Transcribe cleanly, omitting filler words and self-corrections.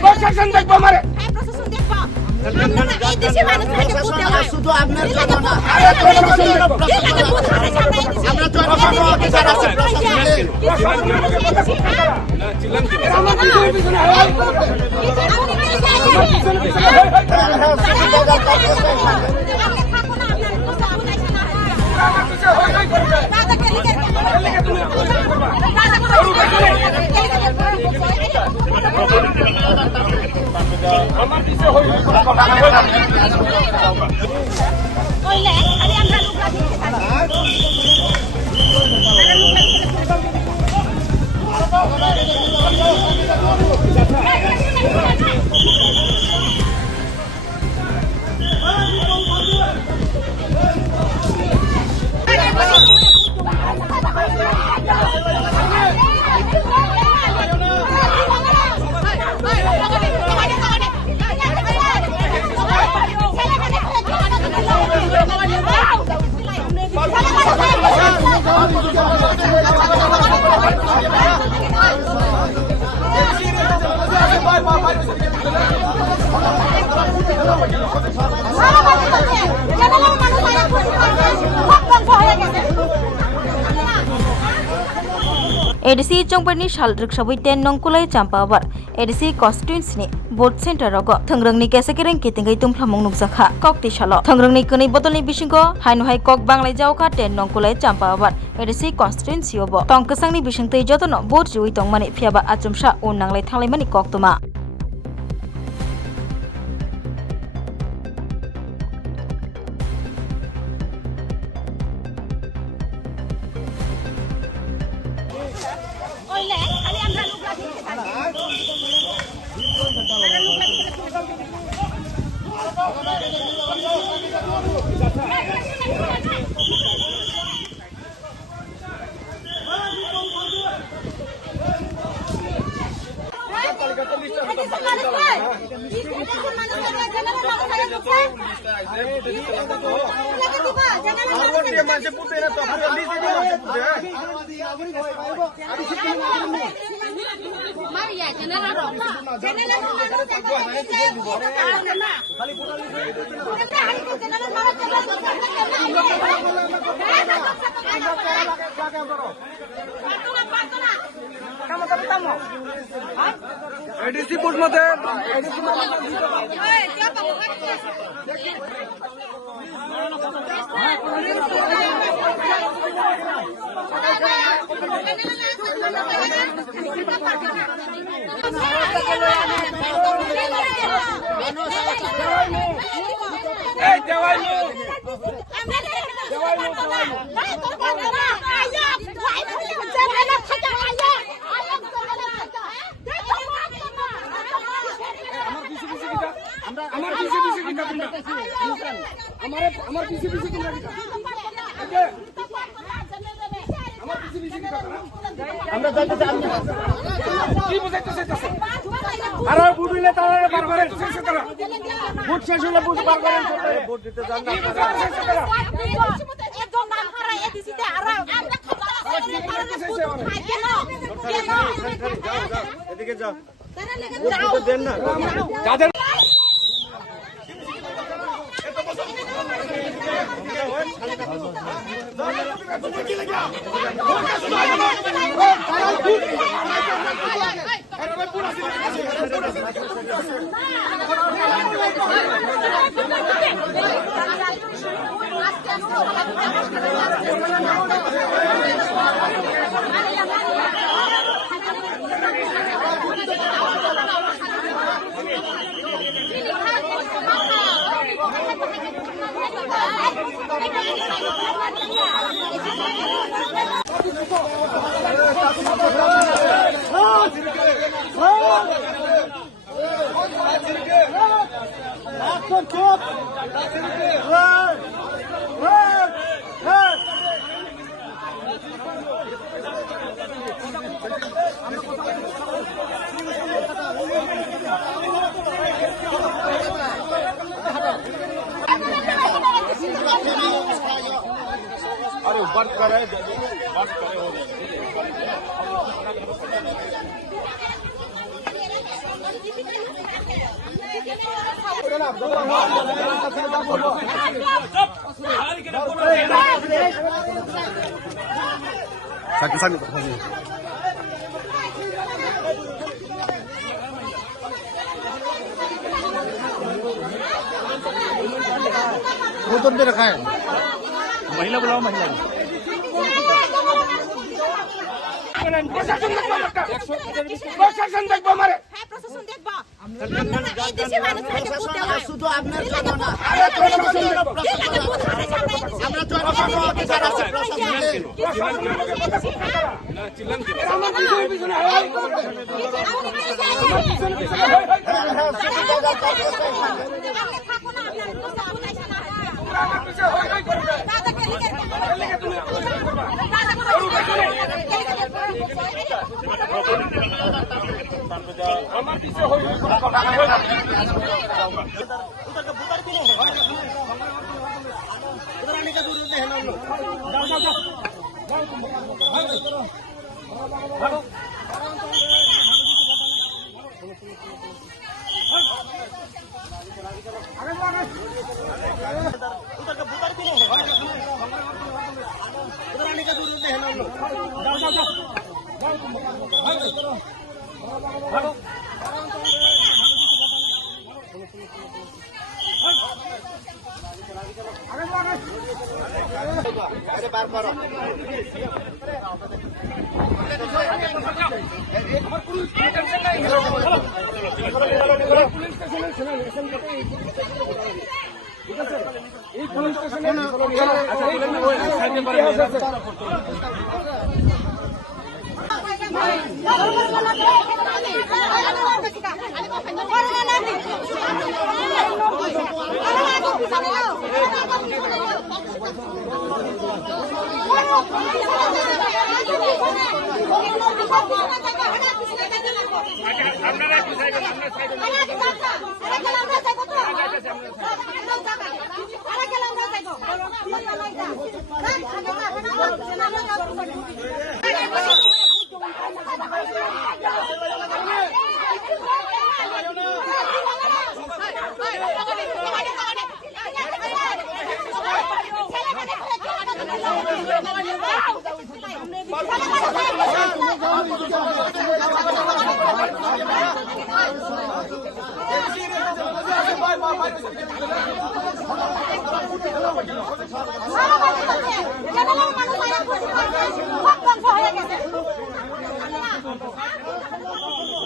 প্রশাসন দেখবো আমারে শুধু আপনার জন্য না আমার পিছে হই एडिसी चंगपरनि सालद्रक सबैतेन नंकुलाय चाम्पाबार एडिसी कन्स्टिट्युएन्सिनि भोट सेन्टर रग थंग्रंनि केसेकेरें केतेंगै तुमफ्लामं नुकजाखा ककति सालो थंग्रंनि कनै बदलनि बिसिंखौ हायनुहाय कक बांलाय जावखा टेन नंकुलाय चाम्पाबार एडिसी कन्स्टिट्युएन्सियावबो टंकसांनि बिसिंतै जतनो भोट जुइ तंमानि फियाबा आचुमसा उन नांलाय थांलायमानि कक्तमा एडीसी बोर्ड मध्ये बात कर रहे हैं बात करे हो महिला बुलाओ महिला প্রশাসন দেখবো আমারে হ্যাঁ প্রশাসন দেখবা আমরা এই দেশে মানুষ থেকে পুঁতে হয় শুধু আপনার জন্য না আমরা আমার পিছনে পিছনে আমার পিছনে হই হই করবে আমার পিছনে হই হই আরে বার করো এই পুলিশ স্টেশনে আপনারা